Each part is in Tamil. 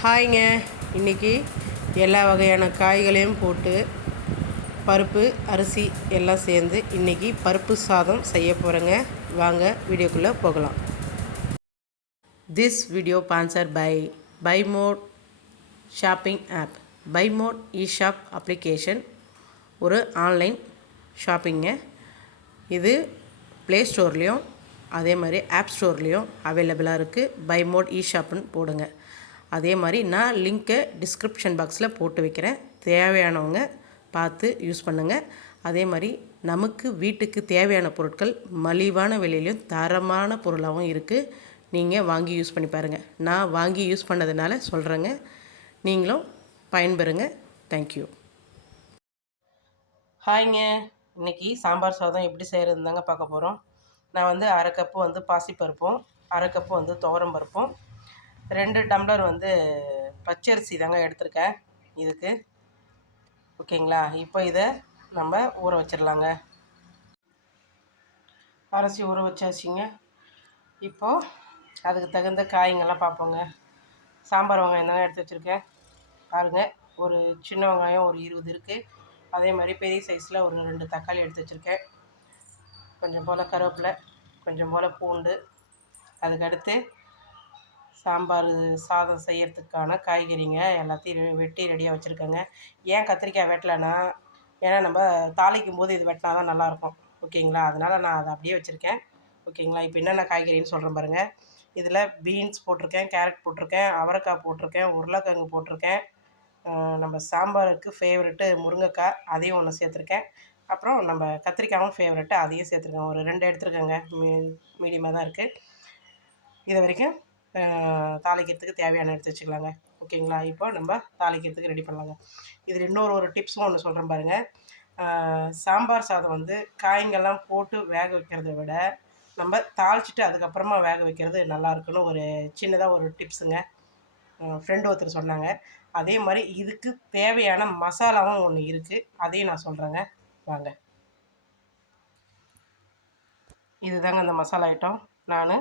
ஹாய்ங்க. இன்றைக்கி எல்லா வகையான காய்களையும் போட்டு பருப்பு அரிசி எல்லாம் சேர்ந்து இன்றைக்கி பருப்பு சாதம் செய்ய போகிறேங்க வாங்க வீடியோக்குள்ளே போகலாம். This video sponsor by buy mode shopping app buy mode e shop application ஒரு ஆன்லைன் ஷாப்பிங்க இது ப்ளே ஸ்டோர்லேயும் அதே மாதிரி ஆப் ஸ்டோர்லேயும் அவைலபிளாக இருக்குது பை மோட் இ ஷாப்னு போடுங்க. அதே மாதிரி நான் லிங்க்கை டிஸ்கிரிப்ஷன் பாக்ஸில் போட்டு வைக்கிறேன். தேவையானவங்க பார்த்து யூஸ் பண்ணுங்கள் அதே மாதிரி நமக்கு வீட்டுக்கு தேவையான பொருட்கள் மலிவான விலையிலையும் தரமான பொருளாகவும் இருக்குது நீங்கள் வாங்கி யூஸ் பண்ணி பாருங்கள் நான் வாங்கி யூஸ் பண்ணதுனால சொல்கிறேங்க நீங்களும் பயன்பெறுங்க. தேங்க்யூ ஹாய்ங்க இன்றைக்கி சாம்பார் சாதம் எப்படி செய்கிறதுந்தாங்க பார்க்க போகிறோம் நான் வந்து அரை கப்பு வந்து பாசிப்பருப்பும் அரை கப்பு வந்து துவரம் பருப்பும் ரெண்டு டம்ளர் வந்து பச்சரிசி தாங்க எடுத்திருக்கேன் இதுக்கு. ஓகேங்களா? இப்போ இதை நம்ம ஊற வச்சிடலாங்க அரிசி ஊற வச்சாச்சுங்க. இப்போது அதுக்கு தகுந்த காய்ங்கெல்லாம் பார்ப்போங்க. சாம்பார் வெங்காயம் தாங்க எடுத்து வச்சுருக்கேன். பாருங்கள் ஒரு சின்ன வெங்காயம் ஒரு இருபது இருக்குது அதே மாதிரி பெரிய சைஸில் ஒரு ரெண்டு தக்காளி எடுத்து வச்சுருக்கேன். கொஞ்சம் போல் கருவேப்பிலை கொஞ்சம் போல் பூண்டு. அதுக்கடுத்து சாம்பார் சாதம் செய்கிறதுக்கான காய்கறிங்க எல்லாத்தையும் வெட்டி ரெடியாக வச்சுருக்கேங்க. ஏன் கத்திரிக்காய் வெட்டலைன்னா ஏன்னா நம்ம தாளிக்கும் போது இது வெட்டினா தான் நல்லாயிருக்கும். ஓகேங்களா? அதனால் நான் அதை அப்படியே வச்சுருக்கேன். ஓகேங்களா? இப்போ என்னென்ன காய்கறின்னு சொல்கிறேன் பாருங்கள் இதில் பீன்ஸ் போட்டிருக்கேன் கேரட் போட்டிருக்கேன் அவரைக்காய் போட்டிருக்கேன் உருளைக்கிழங்கு போட்டிருக்கேன். நம்ம சாம்பாருக்கு ஃபேவரெட்டு முருங்கைக்காய் அதையும் ஒன்று சேர்த்துருக்கேன். அப்புறம் நம்ம கத்திரிக்காயும் ஃபேவரெட்டு அதையும் சேர்த்துருக்கேன். ஒரு ரெண்டு எடுத்துருக்கேங்க. மீ மீடியமாக தான் இருக்குது இது வரைக்கும் தாளிக்கிறதுக்கு தேவையான எடுத்து வச்சுக்கலாங்க. ஓகேங்களா? இப்போ நம்ம தாளிக்கிறதுக்கு ரெடி பண்ணலாங்க. இதில் இன்னொரு ஒரு டிப்ஸும் ஒன்று சொல்கிறேன் பாருங்கள் சாம்பார் சாதம் வந்து காய்ங்கெல்லாம் போட்டு வேக வைக்கிறத விட நம்ம தாளிச்சிட்டு அதுக்கப்புறமா வேக வைக்கிறது நல்லா இருக்குன்னு ஒரு சின்னதாக ஒரு டிப்ஸுங்க ஃப்ரெண்டு ஒருத்தர் சொன்னாங்க. அதே மாதிரி இதுக்கு தேவையான மசாலாவும் ஒன்று இருக்குது அதையும் நான் சொல்கிறேங்க வாங்க. இதுதாங்க அந்த மசாலா ஐட்டம் நான்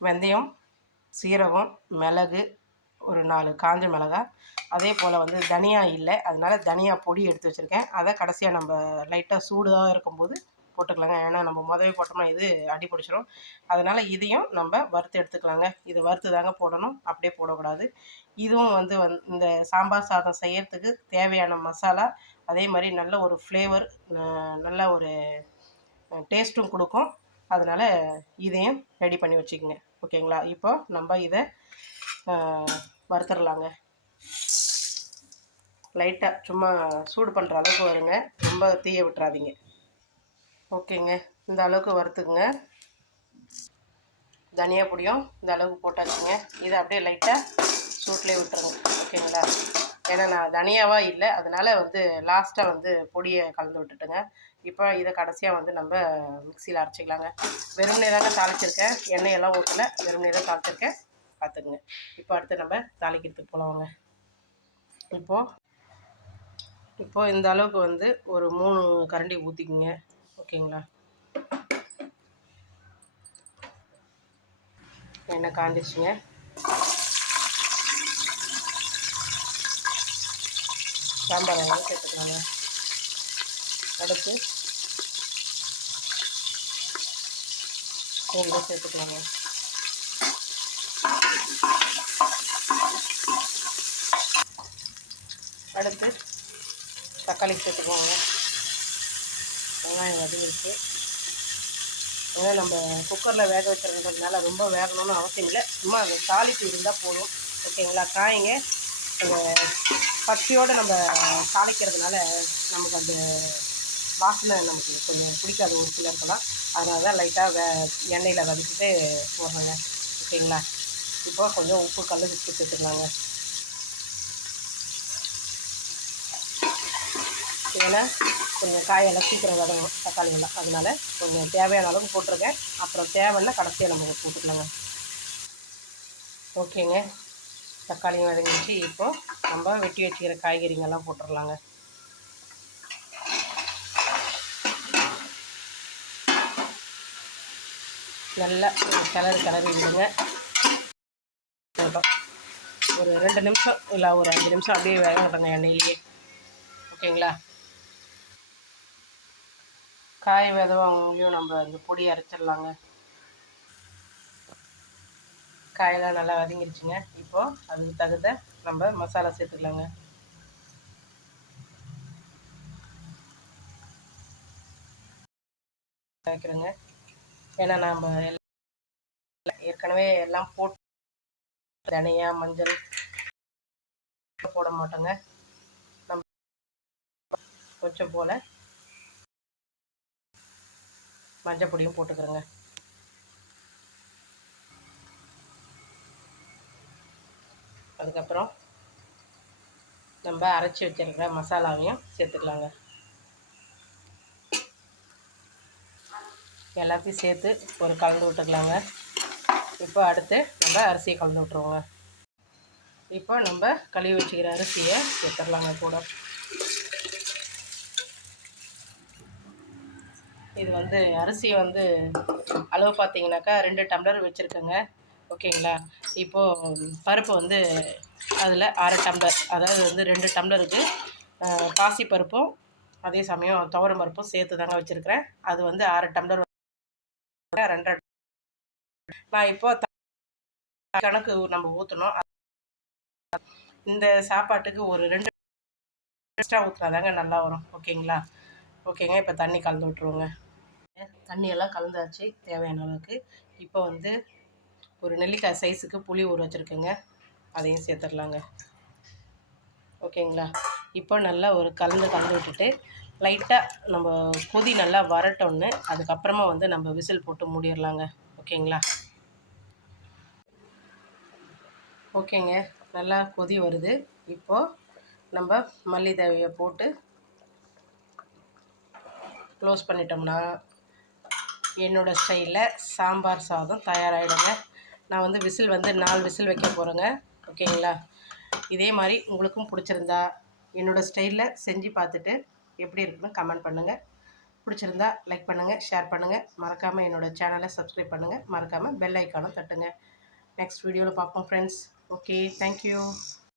வெந்தயம் சீரகம் மிளகு ஒரு நாலு காஞ்ச மிளகாய் அதே போல் வந்து தனியா இல்லை. அதனால தனியா பொடி எடுத்து வச்சுருக்கேன். அதை கடைசியாக நம்ம லைட்டாக சூடாக இருக்கும்போது போட்டுக்கலாங்க. ஏன்னா நம்ம முதவே போட்டோம்னா இது அடி பிடிச்சிரும். அதனால் இதையும் நம்ம வறுத்து எடுத்துக்கலாங்க. இது வறுத்து தாங்க போடணும். அப்படியே போடக்கூடாது. இதுவும் வந்து வந் இந்த சாம்பார் சாதம் செய்யறதுக்கு தேவையான மசாலா அதே மாதிரி நல்ல ஒரு ஃப்ளேவர் நல்ல ஒரு டேஸ்ட்டும் கொடுக்கும். அதனால் இதையும் ரெடி பண்ணி வச்சுக்கோங்க. ஓகேங்களா இப்போ நம்ம இதை வறுத்துடலாங்க. லைட்டாக சும்மா சூடு பண்ணுற அளவுக்கு வருங்க. ரொம்ப தீய விட்டுறாதீங்க. ஓகேங்க இந்த அளவுக்கு வறுத்துக்குங்க. தனியா பொடியும் இந்த அளவுக்கு போட்டாச்சுங்க. இதை அப்படியே லைட்டாக சூட்லேயே விட்டுருங்க. ஓகேங்களா ஏன்னா நான் தனியாவாக இல்லை. அதனால் வந்து லாஸ்ட்டாக வந்து பொடியை கலந்து விட்டுட்டுங்க. இப்போ இதை கடைசியாக வந்து நம்ம மிக்சியில் அரைச்சிக்கலாங்க. வெறுமனே தாங்க தாளிச்சிருக்கேன். எண்ணெய் எல்லாம் ஊற்றலை வெறுமனே தான் தாளிச்சிருக்கேன். பார்த்துக்குங்க இப்போ அடுத்து நம்ம தாளிக்கிறதுக்கு போகலாங்க இப்போது இப்போது இந்த அளவுக்கு வந்து ஒரு மூணு கரண்டி ஊற்றிக்குங்க ஓகேங்களா? எண்ணெய் காஞ்சிச்சுங்க சாம்பார் சேர்த்துக்கலாங்க. அடுத்து பூண்டு சேர்த்துக்கலாங்க. அடுத்து தக்காளி சேர்த்துக்குவாங்க வெங்காயம் இருக்குது ஏன்னா நம்ம குக்கரில் வேக வைக்கிறதுனால ரொம்ப வேகணும்னு அவசியம் இல்லை. சும்மா அது தாளிப்பு இருந்தால் போதும். ஓகேங்களா? காய்ங்க. பக்தியோடு நம்ம தாளிக்கிறதுனால நமக்கு அந்த வாசனை நமக்கு கொஞ்சம் பிடிக்காது ஒரு சிலருக்கெல்லாம் அதனால தான் லைட்டாக வே எண்ணெயில் வதக்கிட்டு போடுறேங்க. ஓகேங்களா? இப்போ கொஞ்சம் உப்பு கல் விட்டு சேர்த்துக்கலாங்க. ஏன்னா கொஞ்சம் காயெல்லாம் சீக்கிரம் வதங்கும் தக்காளியெல்லாம் அதனால கொஞ்சம் தேவையான அளவுக்கு போட்டிருக்கேன் அப்புறம் தேவைன்னா கடைசியாக நமக்கு போட்டுக்கலாங்க. ஓகேங்க. தக்காளி வதங்கிடுச்சு. இப்போ நம்ம வெட்டி வச்சுக்கிற காய்கறிங்கெல்லாம் போட்டுடலாங்க நல்லா கிளறு கிளறி விடுங்க. ஒரு ரெண்டு நிமிஷம் இல்லை ஒரு அஞ்சு நிமிஷம் அப்படியே வேக விடுங்க எண்ணெயிலேயே. ஓகேங்களா? காய் விதவங்களையும் நம்ம அந்த பொடி அரைச்சிடலாங்க. காயெல்லாம் நல்லா வதங்கிருச்சுங்க. இப்போது அதுக்கு தகுந்த நம்ம மசாலா சேர்த்துக்கலாங்க. வைக்கிறேங்க ஏன்னா நாம் ஏற்கனவே எல்லாம் போட்டு தனியா மஞ்சள் போட மாட்டோங்க. நம்ம கொஞ்சம் போல் மஞ்சள் பொடியும் போட்டுக்கிறோங்க. அதுக்கப்புறம் நம்ம அரைச்சி வச்சிருக்கிற மசாலாவையும் சேர்த்துக்கலாங்க. எல்லாத்தையும் சேர்த்து ஒரு கலந்து விட்டுக்கலாங்க. இப்போ அடுத்து நம்ம அரிசியை கலந்து விட்ருவோங்க இப்போ நம்ம கழுவி வச்சுக்கிற அரிசியை சேர்த்துடலாங்க கூட. இது வந்து அரிசியை வந்து அளவு பார்த்தீங்கன்னாக்கா ரெண்டு டம்ளர் வச்சுருக்கேங்க. ஓகேங்களா? இப்போது பருப்பு வந்து அதில் அரை டம்ளர் அதாவது வந்து ரெண்டு டம்ளருக்கு பாசி பருப்பும் அதே சமயம் துவரம் பருப்பும் சேர்த்து தாங்க வச்சுருக்கிறேன். அது வந்து அரை டம்ளர் ரெண்டரை நான் இப்போ கணக்கு நம்ம ஊற்றணும் இந்த சாப்பாட்டுக்கு ஒரு ரெண்டு எக்ஸ்ட்ரா ஊற்றினாதாங்க நல்லா வரும். ஓகேங்களா? ஓகேங்க இப்போ தண்ணி கலந்து விட்ருவோங்க தண்ணியெல்லாம் கலந்தாச்சு தேவையான அளவுக்கு. இப்போ வந்து ஒரு நெல்லிக்காய் சைஸுக்கு புளி ஊற வச்சுருக்கேங்க. அதையும் சேர்த்துடலாங்க. ஓகேங்களா? இப்போ நல்லா ஒரு கலந்து கலந்து விட்டுட்டு லைட்டாக நம்ம கொதி நல்லா வரட்டோன்னு அதுக்கப்புறமா வந்து நம்ம விசில் போட்டு மூடிடலாங்க. ஓகேங்களா? ஓகேங்க. நல்லா கொதி வருது. இப்போது நம்ம மல்லி தேவையை போட்டு க்ளோஸ் பண்ணிட்டோம்னா என்னோடய ஸ்டைலில் சாம்பார் சாதம் தயாராகிடுங்க நான் வந்து விசில் வந்து நாலு விசில் வைக்க போகிறேங்க ஓகேங்களா? இதே மாதிரி உங்களுக்கும் பிடிச்சிருந்தா என்னோடய ஸ்டைலில் செஞ்சு பார்த்துட்டு எப்படி இருக்குன்னு கமெண்ட் பண்ணுங்கள் பிடிச்சிருந்தா லைக் பண்ணுங்கள் ஷேர் பண்ணுங்கள் மறக்காமல் என்னோடய சேனலை சப்ஸ்கிரைப் பண்ணுங்கள் மறக்காமல் பெல் ஐக்கானும் தட்டுங்க. நெக்ஸ்ட் வீடியோவில் பார்ப்போம் ஃப்ரெண்ட்ஸ் ஓகே தேங்க்யூ